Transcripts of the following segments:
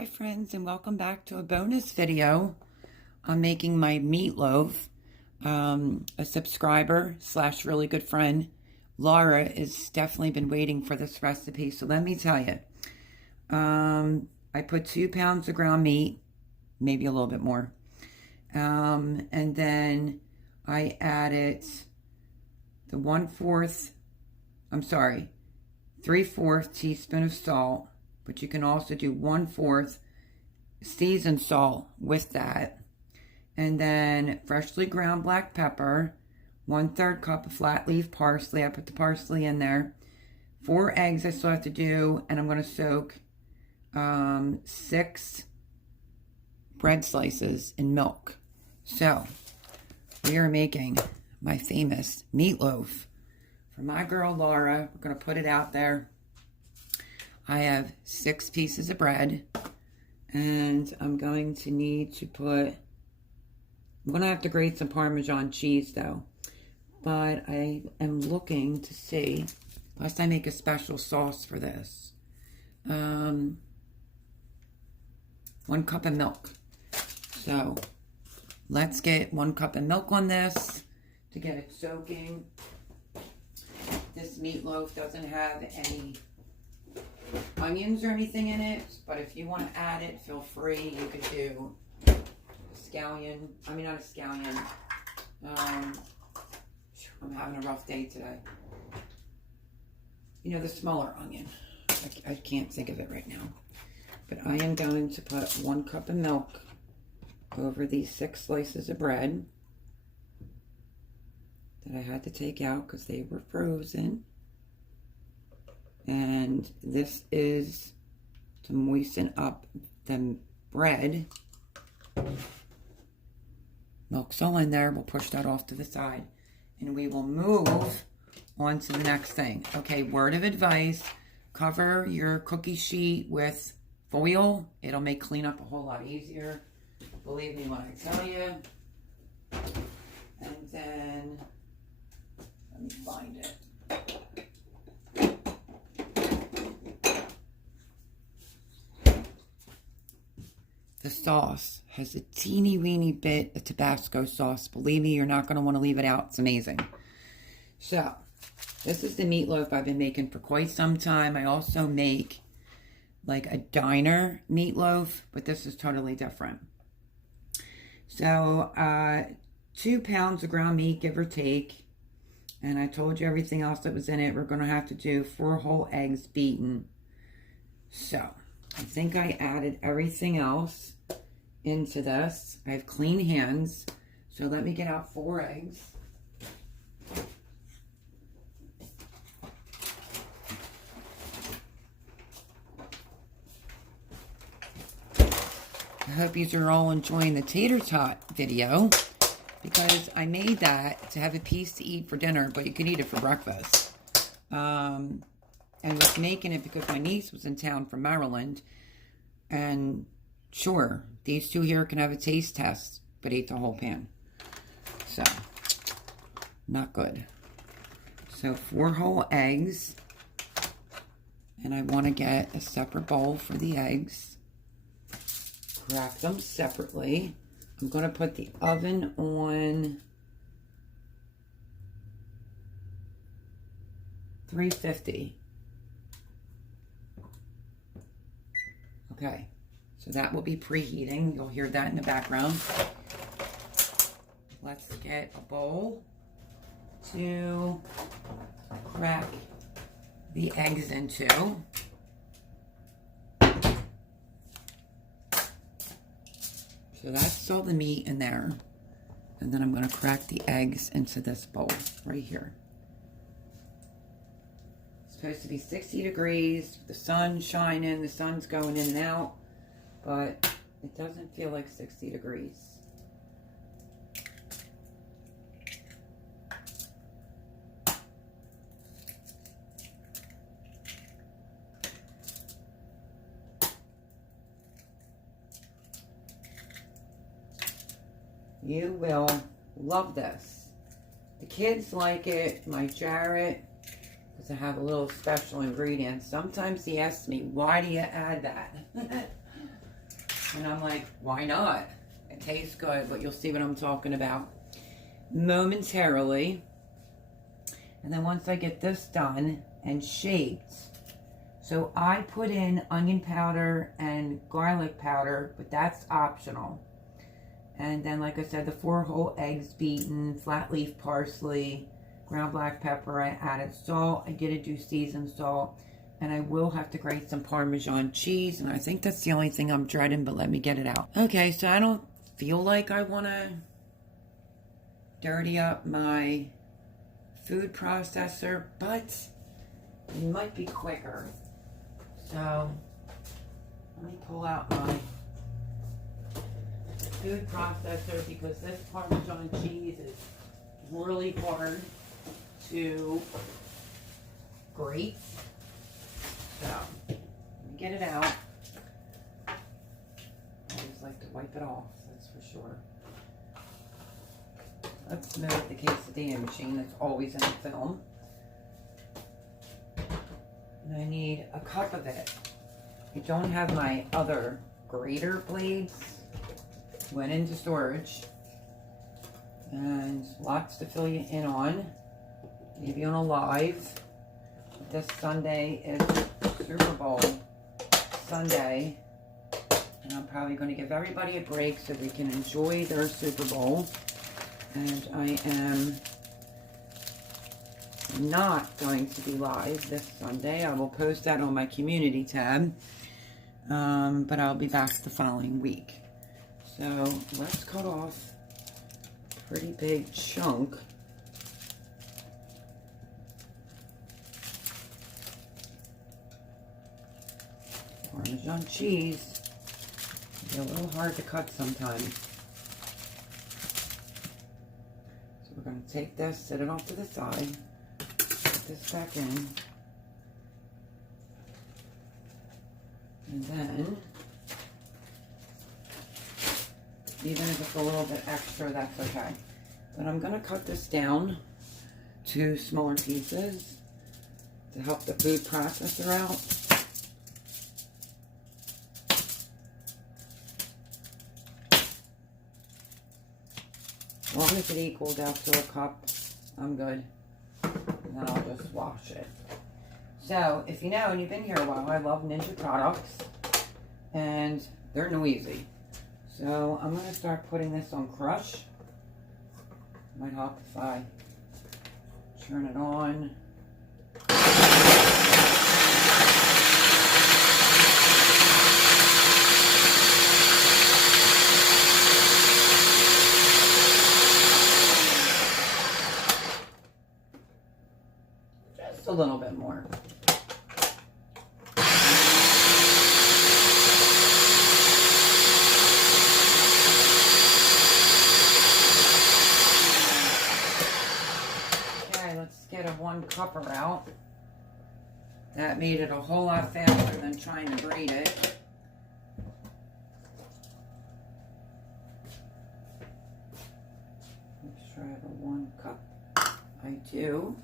Hi friends, and welcome back to a bonus video. I'm making my meatloaf. A subscriber / really good friend, Laura, has definitely been waiting for this recipe. So let me tell you, I put 2 pounds of ground meat, maybe a little bit more. And then I added the 3/4 teaspoon of salt. But you can also do 1/4 seasoned salt with that. And then freshly ground black pepper, 1/3 cup of flat leaf parsley. I put the parsley in there. 4 eggs I still have to do, and I'm going to soak 6 bread slices in milk. So we are making my famous meatloaf for my girl Laura. We're going to put it out there. I have 6 pieces of bread, and I'm going to need to I'm going to have to grate some Parmesan cheese though, but I am looking to see, lest I make a special sauce for this, 1 cup of milk. So let's get 1 cup of milk on this to get it soaking. This meatloaf doesn't have any onions or anything in it, but if you want to add it, feel free. You could do not a scallion. I'm having a rough day today. You know, the smaller onion. I can't think of it right now. But I am going to put 1 cup of milk over these 6 slices of bread that I had to take out because they were frozen. And this is to moisten up the bread. Milk's all in there. We'll push that off to the side. And we will move on to the next thing. Okay, word of advice. Cover your cookie sheet with foil. It'll make cleanup a whole lot easier. Believe me when I tell you. And then, let me find it. The sauce has a teeny weeny bit of Tabasco sauce. Believe me, you're not going to want to leave it out. It's amazing. So, this is the meatloaf I've been making for quite some time. I also make like a diner meatloaf, but this is totally different. So, 2 pounds of ground meat, give or take. And I told you everything else that was in it. We're going to have to do 4 whole eggs beaten. So, I think I added everything else into this. I have clean hands, so let me get out 4 eggs. I hope you are all enjoying the tater tot video, because I made that to have a piece to eat for dinner, but you can eat it for breakfast. I was making it because my niece was in town from Maryland. And sure, these 2 here can have a taste test, but ate the whole pan. So, not good. So, 4 whole eggs. And I want to get a separate bowl for the eggs. Crack them separately. I'm going to put the oven on 350. Okay, so that will be preheating. You'll hear that in the background. Let's get a bowl to crack the eggs into. So that's all the meat in there. And then I'm going to crack the eggs into this bowl right here. Supposed to be 60 degrees, the sun shining, the sun's going in and out, but it doesn't feel like 60 degrees. You will love this. The kids like it. My Jarrett, because I have a little special ingredient. Sometimes he asks me, why do you add that? And I'm like, why not? It tastes good, but you'll see what I'm talking about momentarily. And then once I get this done and shaped, so I put in onion powder and garlic powder, but that's optional. And then, like I said, the 4 whole eggs beaten, flat leaf parsley, ground black pepper. I added salt. I did do seasoned salt. And I will have to grate some Parmesan cheese. And I think that's the only thing I'm dreading, but let me get it out. Okay, so I don't feel like I want to dirty up my food processor, but it might be quicker. So let me pull out my food processor because this Parmesan cheese is really hard to grate. So let me get it out. I always like to wipe it off, that's for sure. Let's move the quesadilla machine that's always in the film. And I need a cup of it. I don't have my other grater blades. Went into storage. And lots to fill you in on. Maybe on a live. This Sunday is Super Bowl Sunday. And I'm probably going to give everybody a break so they can enjoy their Super Bowl. And I am not going to be live this Sunday. I will post that on my community tab. But I'll be back the following week. So let's cut off a pretty big chunk. Parmesan cheese. It's a little hard to cut sometimes. So we're going to take this, set it off to the side, put this back in, and then, even if it's a little bit extra, that's okay. But I'm going to cut this down to smaller pieces to help the food processor out. As long as it equals out to a cup, I'm good. And then I'll just wash it. So, if you know, and you've been here a while, I love Ninja products. And they're noisy. So, I'm going to start putting this on crush. Might help if I turn it on. Just a little bit more. Get a 1 cupper out. That made it a whole lot faster than trying to grate it. Make sure I have a 1 cup. I do.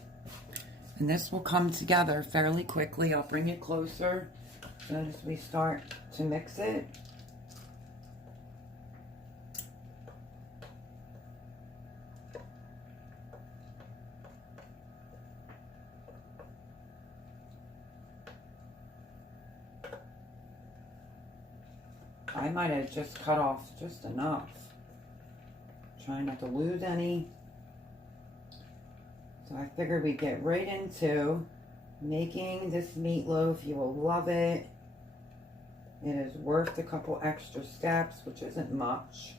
And this will come together fairly quickly. I'll bring it closer as we start to mix it. I might have just cut off just enough. Trying not to lose any. So I figured we'd get right into making this meatloaf. You will love it. It is worth a couple extra steps, which isn't much.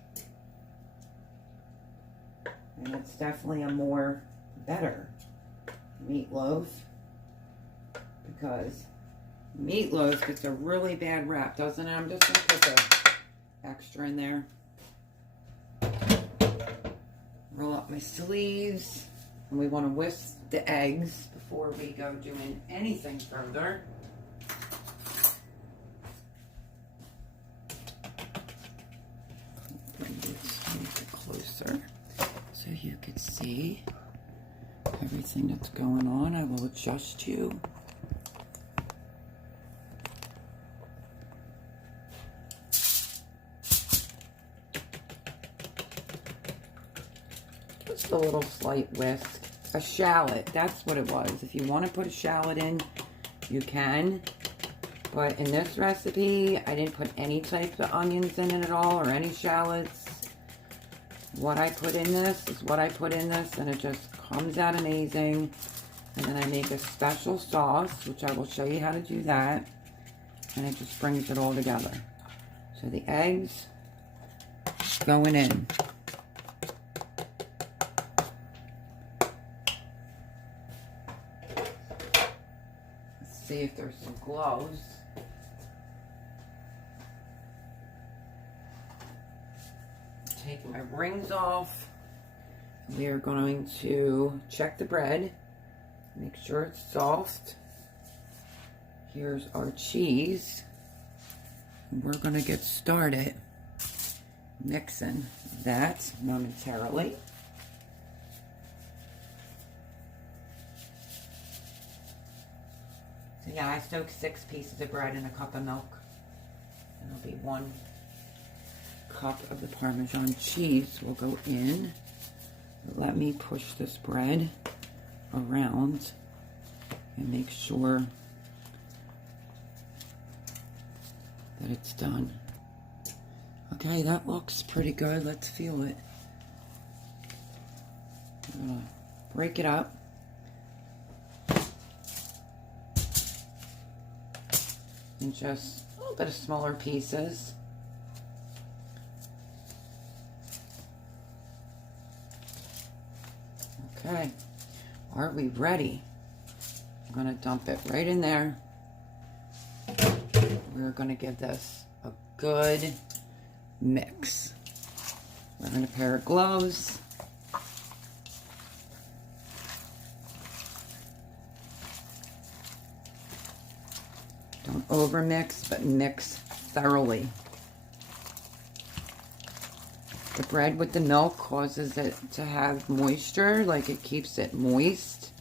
And it's definitely a more better meatloaf because meatloaf gets a really bad rap, doesn't it? I'm just going to put the extra in there. Roll up my sleeves. And we want to whisk the eggs before we go doing anything further. Bring this a little bit closer so you can see everything that's going on. I will adjust you. just a little slight whisk. A shallot, that's what it was. If you want to put a shallot in, you can. But in this recipe, I didn't put any types of onions in it at all, or any shallots. What I put in this is what I put in this, and it just comes out amazing. And then I make a special sauce, which I will show you how to do that. And it just brings it all together. So the eggs going in. Let's see if there's some gloves. Take my rings off. We are going to check the bread. Make sure it's soft. Here's our cheese. We're going to get started mixing that momentarily. So yeah, I soaked 6 pieces of bread in a cup of milk. And it'll be 1 cup of the Parmesan cheese will go in. Let me push this bread around and make sure that it's done. Okay, that looks pretty good. Let's feel it. I'm gonna break it up. In just a little bit of smaller pieces. Okay, are we ready? I'm gonna dump it right in there. We're gonna give this a good mix. We're gonna pair of gloves. Don't over mix, but mix thoroughly. The bread with the milk causes it to have moisture, like it keeps it moist.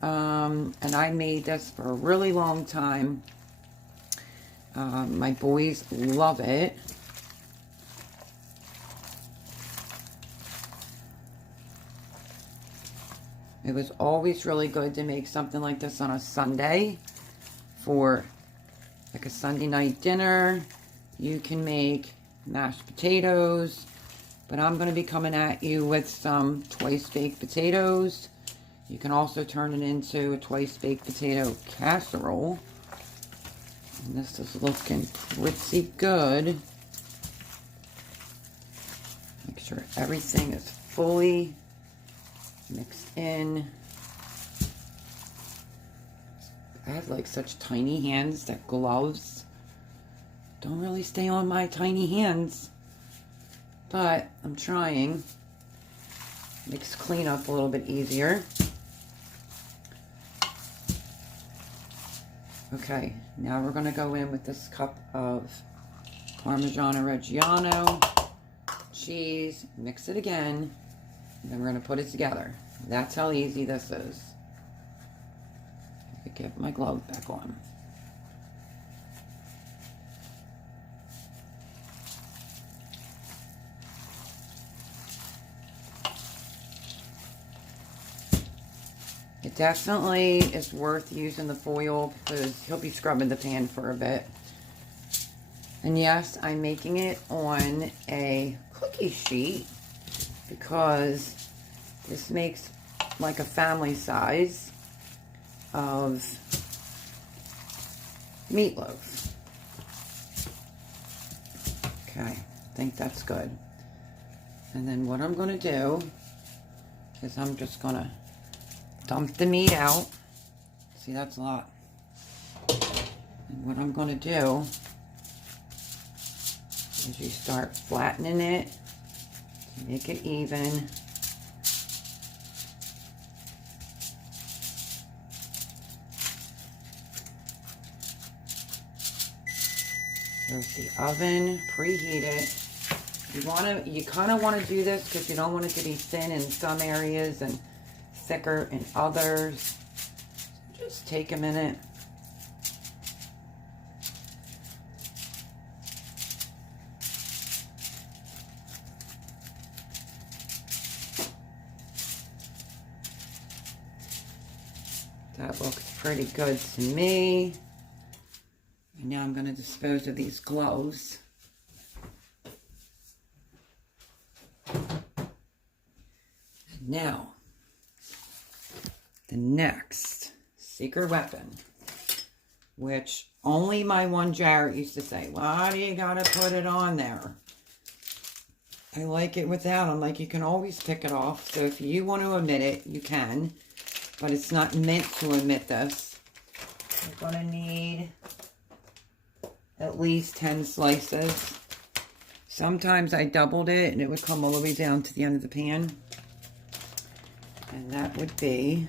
And I made this for a really long time. My boys love it. It was always really good to make something like this on a Sunday for like a Sunday night dinner. You can make mashed potatoes, but I'm going to be coming at you with some twice baked potatoes. You can also turn it into a twice baked potato casserole. And this is looking pretty good. Make sure everything is fully mixed in. I have like such tiny hands that gloves don't really stay on my tiny hands. But I'm trying. Makes cleanup a little bit easier. Okay, now we're going to go in with this cup of Parmigiano Reggiano cheese, mix it again, and then we're going to put it together. That's how easy this is. I get my glove back on. It definitely is worth using the foil because he'll be scrubbing the pan for a bit. And yes, I'm making it on a cookie sheet because this makes like a family size of meatloaf. Okay, I think that's good. And then what I'm going to do is I'm just going to dump the meat out. See, that's a lot. And what I'm going to do is you start flattening it to make it even. There's the oven preheated. You kind of want to do this because you don't want it to be thin in some areas and thicker in others. Just take a minute. That looks pretty good to me. And now I'm going to dispose of these gloves. And now, the next secret weapon, which only my one Jarrett used to say, why do you got to put it on there? I like it without. I'm like, you can always pick it off. So if you want to omit it, you can. But it's not meant to omit this. You're going to need at least 10 slices. Sometimes I doubled it and it would come all the way down to the end of the pan. And that would be,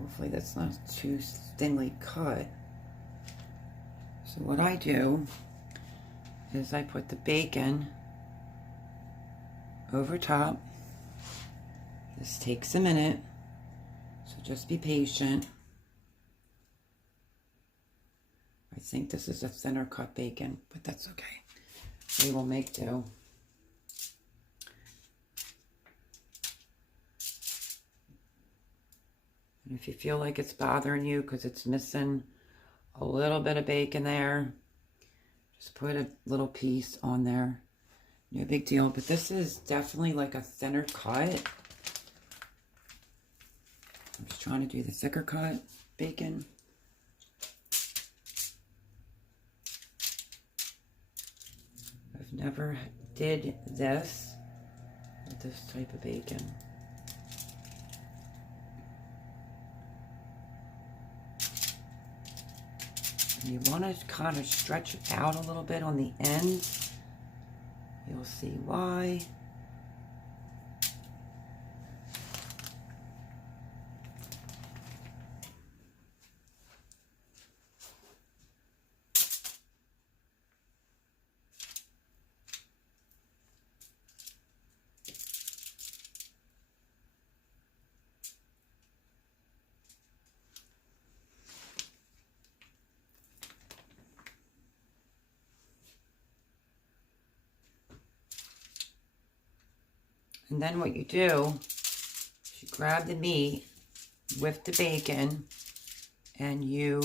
hopefully that's not too thinly cut. So what I do is I put the bacon over top. This takes a minute, so just be patient. I think this is a thinner cut bacon, but that's okay. We will make do. And if you feel like it's bothering you because it's missing a little bit of bacon there, just put a little piece on there. No big deal, but this is definitely like a thinner cut. I'm just trying to do the thicker cut bacon. I've never did this with this type of bacon. You want to kind of stretch it out a little bit on the ends. You'll see why. And then what you do is you grab the meat with the bacon and you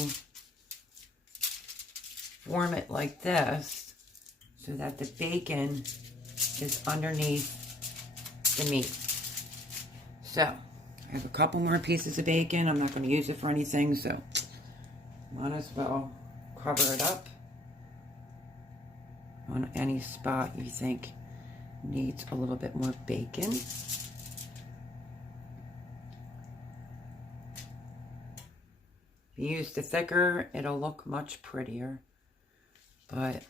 form it like this so that the bacon is underneath the meat. So, I have a couple more pieces of bacon. I'm not going to use it for anything, so might as well cover it up on any spot you think needs a little bit more bacon. If you use the thicker, it'll look much prettier, but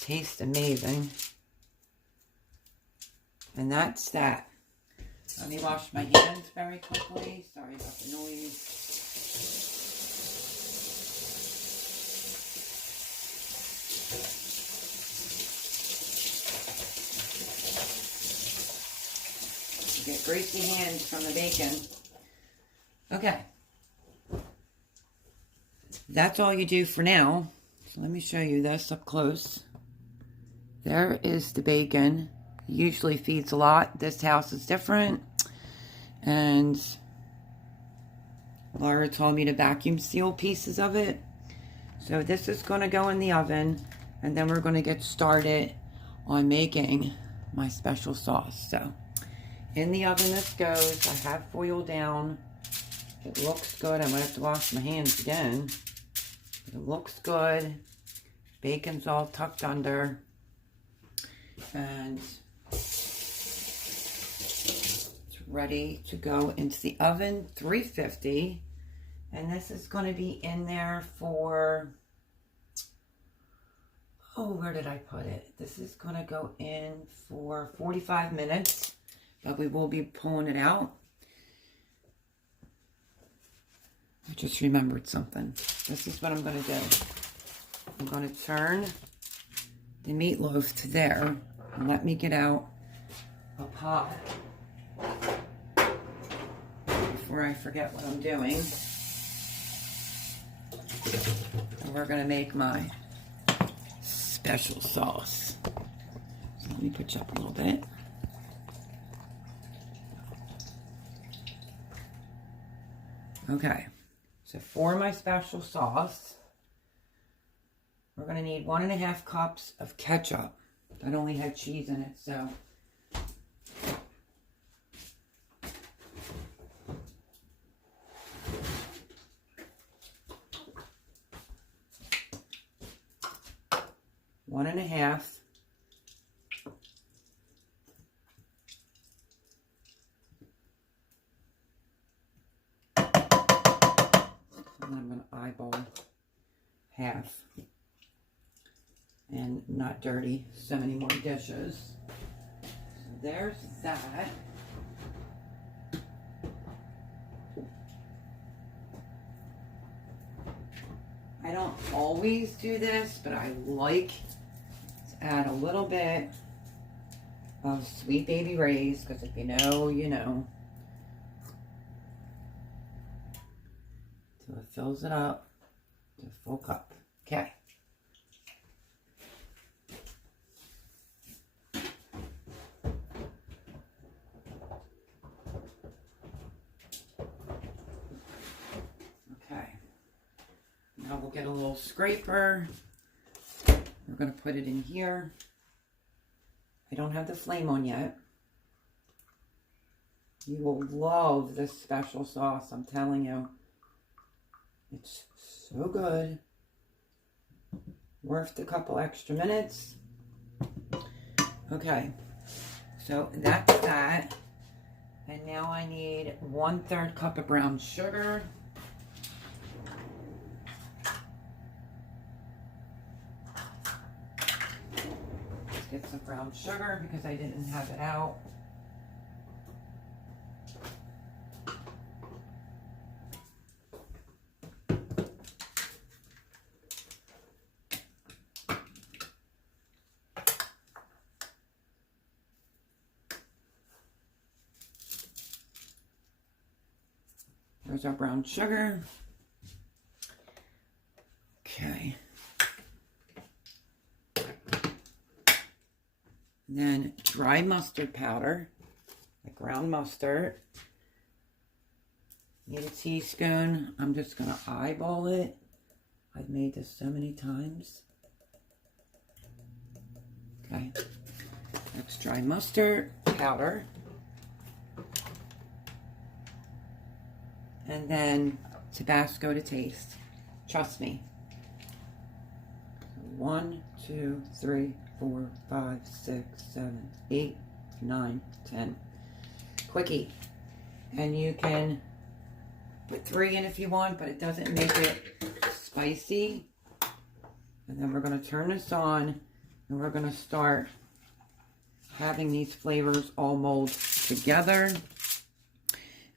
tastes amazing. And that's that. Let me wash my hands very quickly. Sorry about the noise. Get greasy hands from the bacon. Okay. That's all you do for now. So let me show you this up close. There is the bacon. Usually feeds a lot. This house is different. And Laura told me to vacuum seal pieces of it. So this is going to go in the oven. And then we're going to get started on making my special sauce. So in the oven this goes. I have foil down. It looks good. I might have to wash my hands again. It looks good. Bacon's all tucked under. And it's ready to go into the oven, 350. And this is going to be in there for, oh, where did I put it? This is going to go in for 45 minutes. But we will be pulling it out. I just remembered something. This is what I'm going to do. I'm going to turn the meatloaf to there. And let me get out a pot before I forget what I'm doing. And we're going to make my special sauce. So let me put you up a little bit. Okay, so for my special sauce, we're going to need 1.5 cups of ketchup. That only had cheese in it, so. One and a half. And I'm going to eyeball half. And not dirty so many more dishes. So there's that. I don't always do this, but I like to add a little bit of Sweet Baby Ray's, because if you know, you know. So it fills it up to a full cup. Okay. Now we'll get a little scraper. We're going to put it in here. I don't have the flame on yet. You will love this special sauce, I'm telling you. It's so good. Worth a couple extra minutes. Okay, so that's that. And now I need 1/3 cup of brown sugar. Get some brown sugar because I didn't have it out. There's our brown sugar. Okay. Then dry mustard powder, like ground mustard. Need a teaspoon. I'm just going to eyeball it. I've made this so many times. Okay. That's dry mustard powder. And then Tabasco to taste. Trust me. 1, 2, 3, 4, 5, 6, 7, 8, 9, 10. Quickie. And you can put 3 in if you want, but it doesn't make it spicy. And then we're going to turn this on, and we're going to start having these flavors all mold together.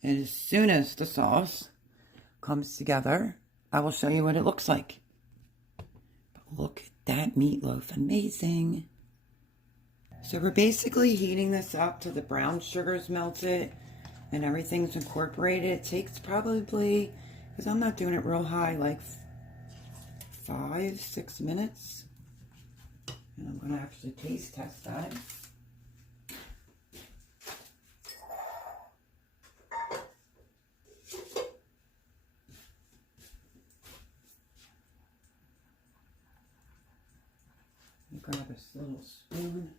And as soon as the sauce comes together, I will show you what it looks like. But look at that meatloaf. Amazing. So we're basically heating this up till the brown sugar's melted and everything's incorporated. It takes probably, because I'm not doing it real high, like 5-6 minutes. And I'm going to actually taste test that. Grab this little spoon.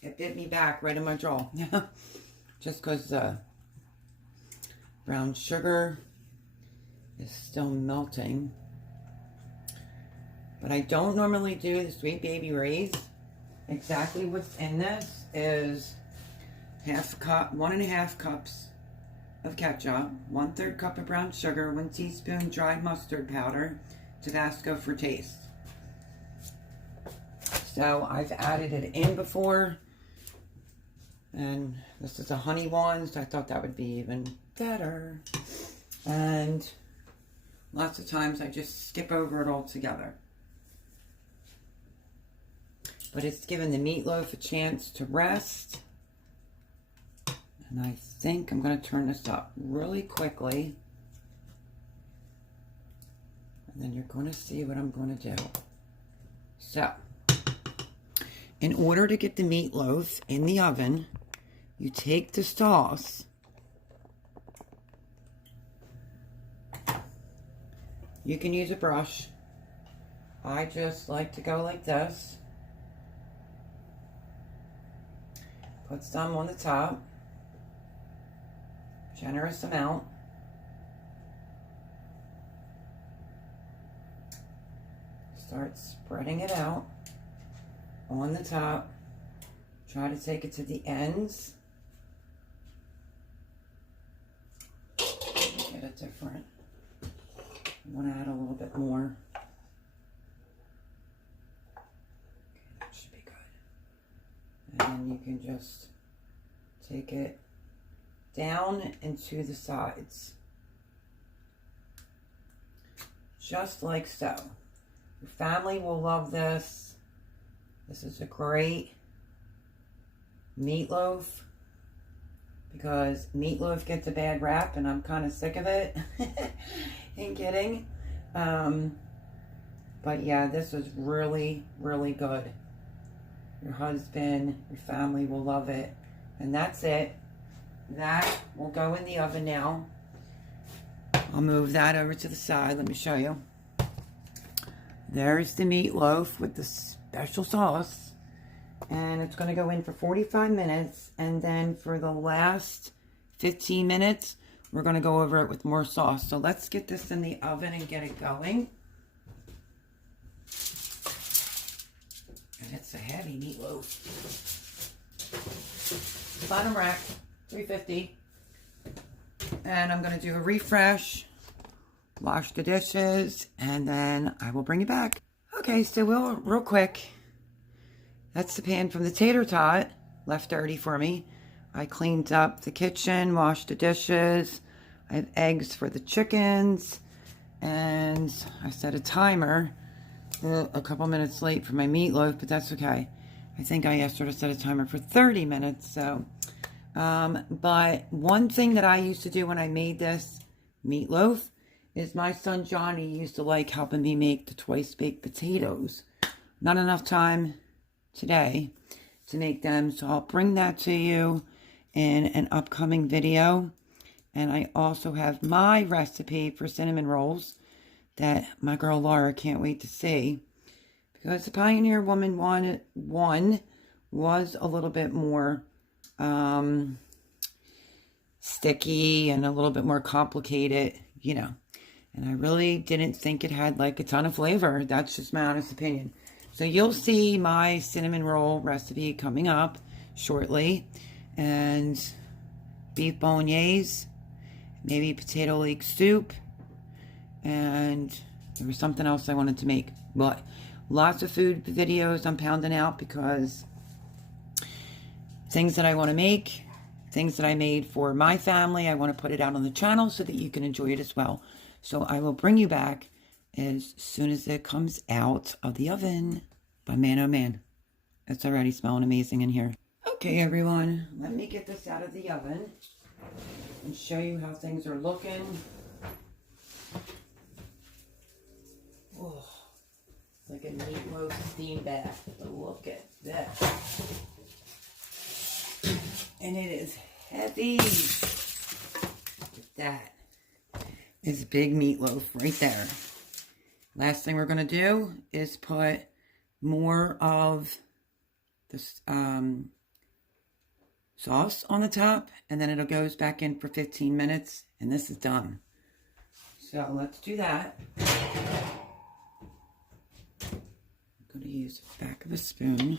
It bit me back right in my jaw. Just because the brown sugar is still melting. But I don't normally do the Sweet Baby Ray's. Exactly what's in this is 1.5 cups of ketchup, 1/3 cup of brown sugar, 1 teaspoon dry mustard powder, Tabasco for taste. So I've added it in before, and this is a honey one, so I thought that would be even better. And lots of times I just skip over it altogether. But it's given the meatloaf a chance to rest. And I think I'm going to turn this up really quickly. And then you're going to see what I'm going to do. So, in order to get the meatloaf in the oven, you take the sauce. You can use a brush. I just like to go like this. Put some on the top. Generous amount. Start spreading it out on the top. Try to take it to the ends. Get it different. I want to add a little bit more. Okay, that should be good. And you can just take it down and to the sides. Just like so. Your family will love this. This is a great meatloaf because meatloaf gets a bad rap and I'm kind of sick of it. Ain't kidding. But yeah, this is really, really good. Your husband, your family will love it. And that's it. That will go in the oven now. I'll move that over to the side. Let me show you. There's the meatloaf with the special sauce. And it's going to go in for 45 minutes. And then for the last 15 minutes, we're going to go over it with more sauce. So let's get this in the oven and get it going. And it's a heavy meatloaf. Bottom rack, 350. And I'm going to do a refresh. Wash the dishes, and then I will bring you back. Okay, so real quick, that's the pan from the tater tot, left dirty for me. I cleaned up the kitchen, washed the dishes. I have eggs for the chickens, and I set a timer. A couple minutes late for my meatloaf, but that's okay. I think I asked her to set a timer for 30 minutes, so. But one thing that I used to do when I made this meatloaf is my son Johnny used to like helping me make the twice baked potatoes. Not enough time today to make them, so I'll bring that to you in an upcoming video. And I also have my recipe for cinnamon rolls that my girl Laura can't wait to see, because the Pioneer Woman one was a little bit more sticky and a little bit more complicated, you know. And I really didn't think it had like a ton of flavor. That's just my honest opinion. So you'll see my cinnamon roll recipe coming up shortly. And beef bolognese, maybe potato leek soup. And there was something else I wanted to make. But lots of food videos I'm pounding out because things that I want to make, things that I made for my family, I want to put it out on the channel so that you can enjoy it as well. So I will bring you back as soon as it comes out of the oven. But man, oh man, it's already smelling amazing in here. Okay, everyone, let me get this out of the oven and show you how things are looking. Oh, it's like a meatloaf steam bath. Look at that. And it is heavy. Look at that. Is big meatloaf right there. Last thing we're going to do is put more of this sauce on the top, and then it goes back in for 15 minutes, and this is done. So let's do that. I'm going to use the back of a spoon.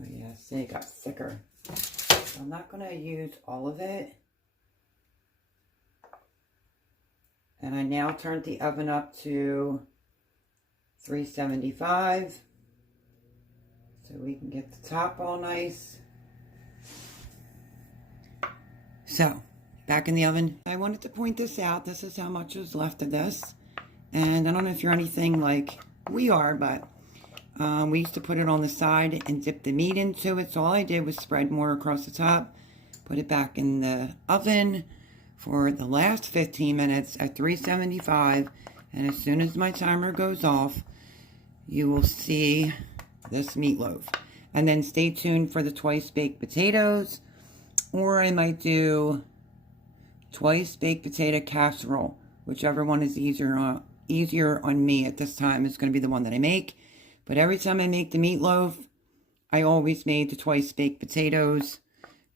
Oh yeah, see, it got thicker. So I'm not going to use all of it. And I now turned the oven up to 375 so we can get the top all nice. So, back in the oven. I wanted to point this out. This is how much is left of this. And I don't know if you're anything like we are, but we used to put it on the side and dip the meat into it. So all I did was spread more across the top, put it back in the oven for the last 15 minutes at 375, And as soon as my timer goes off, you will see this meatloaf. And then stay tuned for the twice baked potatoes, or I might do twice baked potato casserole. Whichever one is easier on me at this time is going to be the one that I make. But every time I make the meatloaf, I always made the twice baked potatoes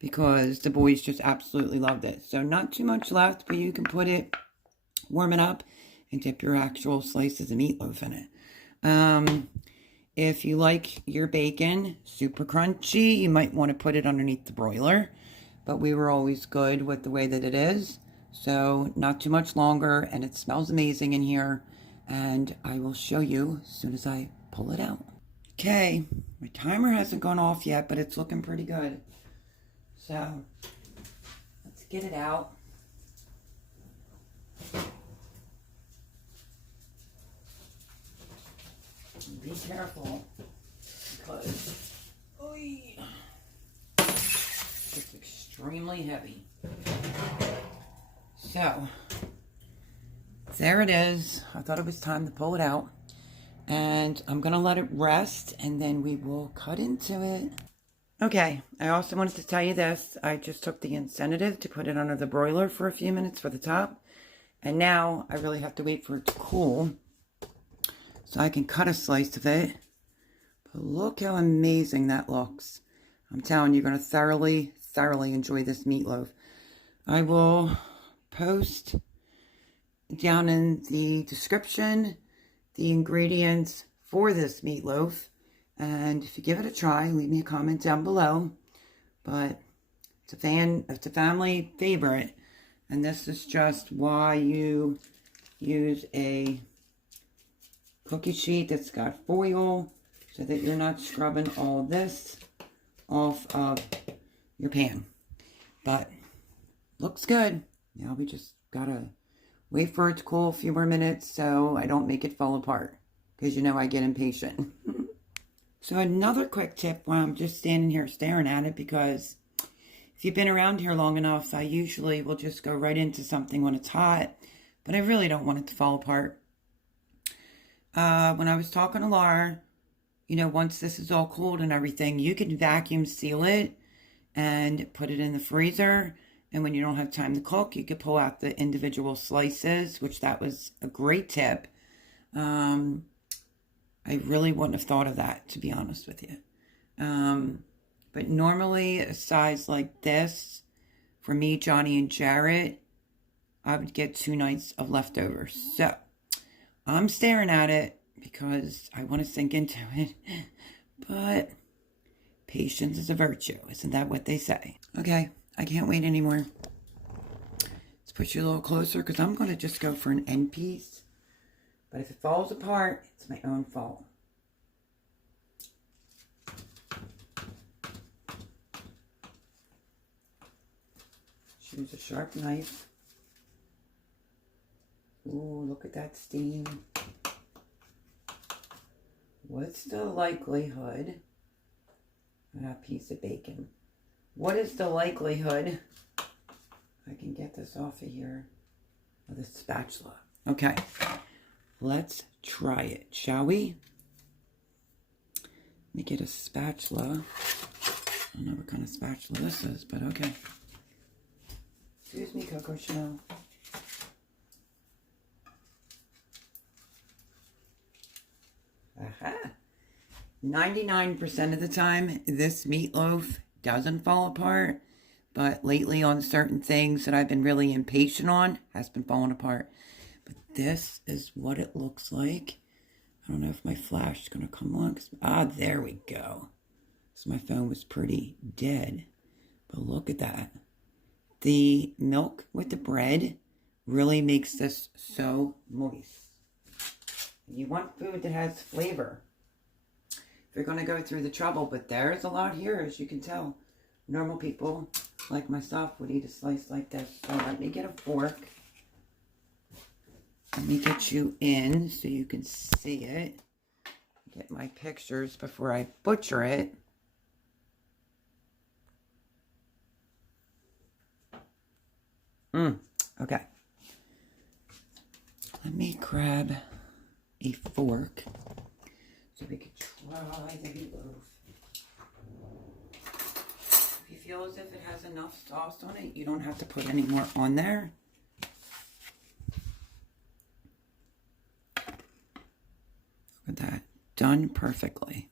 because the boys just absolutely loved it. So not too much left, but you can put it, warm it up, and dip your actual slices of meatloaf in it. If you like your bacon super crunchy, you might want to put it underneath the broiler. But we were always good with the way that it is. So not too much longer, and it smells amazing in here. And I will show you as soon as I pull it out. Okay, my timer hasn't gone off yet, but it's looking pretty good. So let's get it out. Be careful because it's extremely heavy. So there it is. I thought it was time to pull it out, and I'm gonna let it rest and then we will cut into it. Okay, I also wanted to tell you this. I just took the incentive to put it under the broiler for a few minutes for the top, and now I really have to wait for it to cool so I can cut a slice of it. But look how amazing that looks. I'm telling you, you're going to thoroughly enjoy this meatloaf. I will post down in the description the ingredients for this meatloaf. And if you give it a try, leave me a comment down below. But it's a family favorite. And this is just why you use a cookie sheet that's got foil, so that you're not scrubbing all this off of your pan. But looks good. Now we just gotta wait for it to cool a few more minutes so I don't make it fall apart, because you know I get impatient. So another quick tip while I'm just standing here staring at it, because if you've been around here long enough, I usually will just go right into something when it's hot, but I really don't want it to fall apart. When I was talking to Laura, you know, once this is all cooled and everything, you can vacuum seal it and put it in the freezer. And when you don't have time to cook, you could pull out the individual slices, which that was a great tip. I really wouldn't have thought of that, to be honest with you. But normally a size like this, for me, Johnny, and Jarrett, I would get 2 nights of leftovers. So I'm staring at it because I want to sink into it. But patience is a virtue. Isn't that what they say? Okay, I can't wait anymore. Let's push you a little closer because I'm going to just go for an end piece. But if it falls apart, it's my own fault. Choose a sharp knife. Ooh, look at that steam. What's the likelihood of that piece of bacon? What is the likelihood I can get this off of here with a spatula? Okay, let's try it, shall we? Let me get a spatula. I don't know what kind of spatula this is, but okay. Excuse me, Coco Chanel. Aha! 99% of the time, this meatloaf doesn't fall apart, but lately on certain things that I've been really impatient on, has been falling apart. But this is what it looks like. I don't know if my flash is going to come on. There we go. So my phone was pretty dead. But look at that. The milk with the bread really makes this so moist. You want food that has flavor if you're going to go through the trouble, but there's a lot here, as you can tell. Normal people like myself would eat a slice like this. So let me get a fork. Let me get you in so you can see it. Get my pictures before I butcher it. Okay. Let me grab a fork so we can try the meatloaf. If you feel as if it has enough sauce on it, you don't have to put any more on there. Look at that. Done perfectly.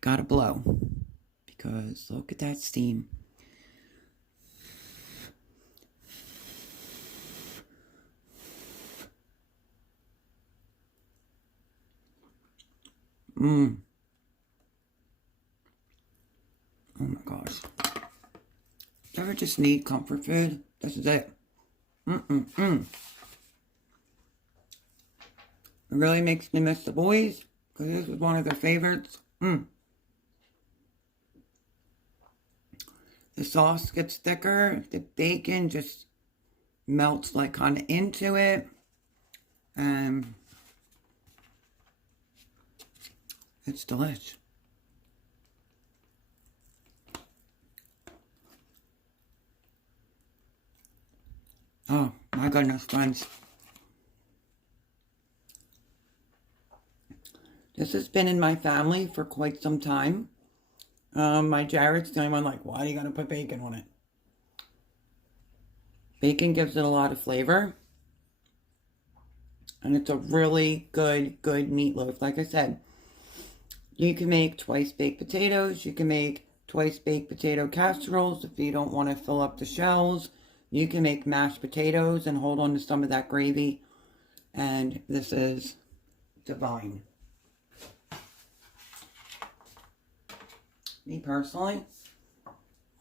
Gotta blow, because look at that steam. Oh my gosh. You ever just need comfort food? This is it. It really makes me miss the boys, because this was one of their favorites. The sauce gets thicker. The bacon just melts like kind of into it. It's delicious. Oh my goodness, friends. This has been in my family for quite some time. My Jared's the only one like, why do you gotta put bacon on it? Bacon gives it a lot of flavor. And it's a really good meatloaf. Like I said, you can make twice baked potatoes. You can make twice baked potato casseroles if you don't want to fill up the shells. You can make mashed potatoes and hold on to some of that gravy. And this is divine. Me personally,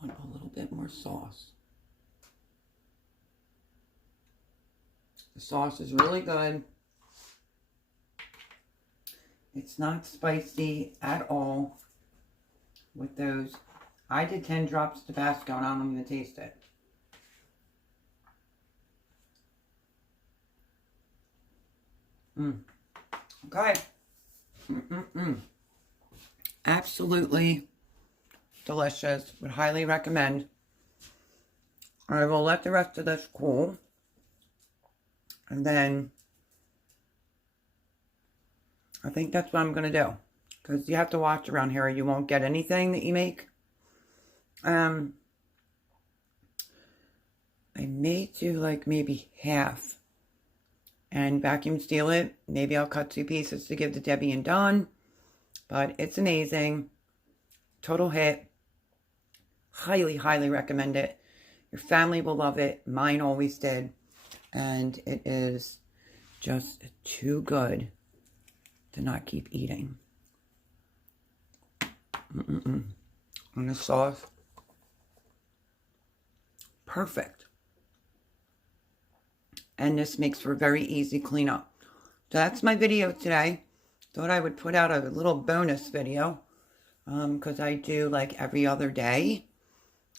want a little bit more sauce. The sauce is really good. It's not spicy at all with those. I did 10 drops of Tabasco and I don't even taste it. Okay. Absolutely delicious. Would highly recommend. I will let the rest of this cool. And then I think that's what I'm going to do. Because you have to watch around here or you won't get anything that you make. I may do like maybe half. And vacuum seal it. Maybe I'll cut 2 pieces to give to Debbie and Don. But it's amazing. Total hit. Highly, highly recommend it. Your family will love it. Mine always did. And it is just too good to not keep eating. And the sauce. Perfect. And this makes for a very easy cleanup. So that's my video today. Thought I would put out a little bonus video. Because I do like every other day.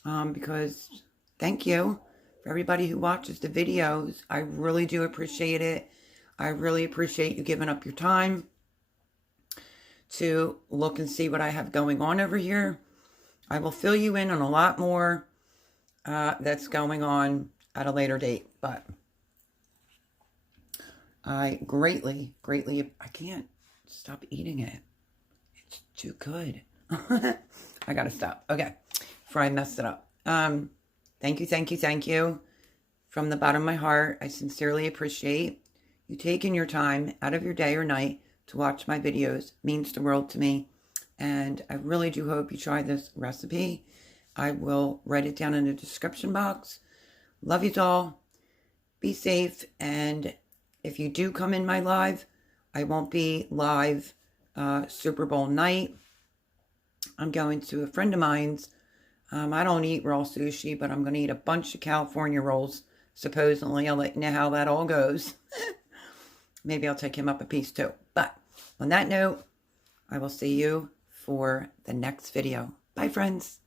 Because thank you for everybody who watches the videos. I really do appreciate it. I really appreciate you giving up your time to look and see what I have going on over here. I will fill you in on a lot more that's going on at a later date. But I greatly, I can't stop eating it. It's too good. I gotta stop. Okay. Before I mess it up. Thank you. From the bottom of my heart, I sincerely appreciate you taking your time out of your day or night to watch my videos. It means the world to me. And I really do hope you try this recipe. I will write it down in the description box. Love you all. Be safe. And if you do come in my live, I won't be live Super Bowl night. I'm going to a friend of mine's. I don't eat raw sushi, but I'm going to eat a bunch of California rolls. Supposedly, I'll let you know how that all goes. Maybe I'll take him up a piece too. But on that note, I will see you for the next video. Bye, friends.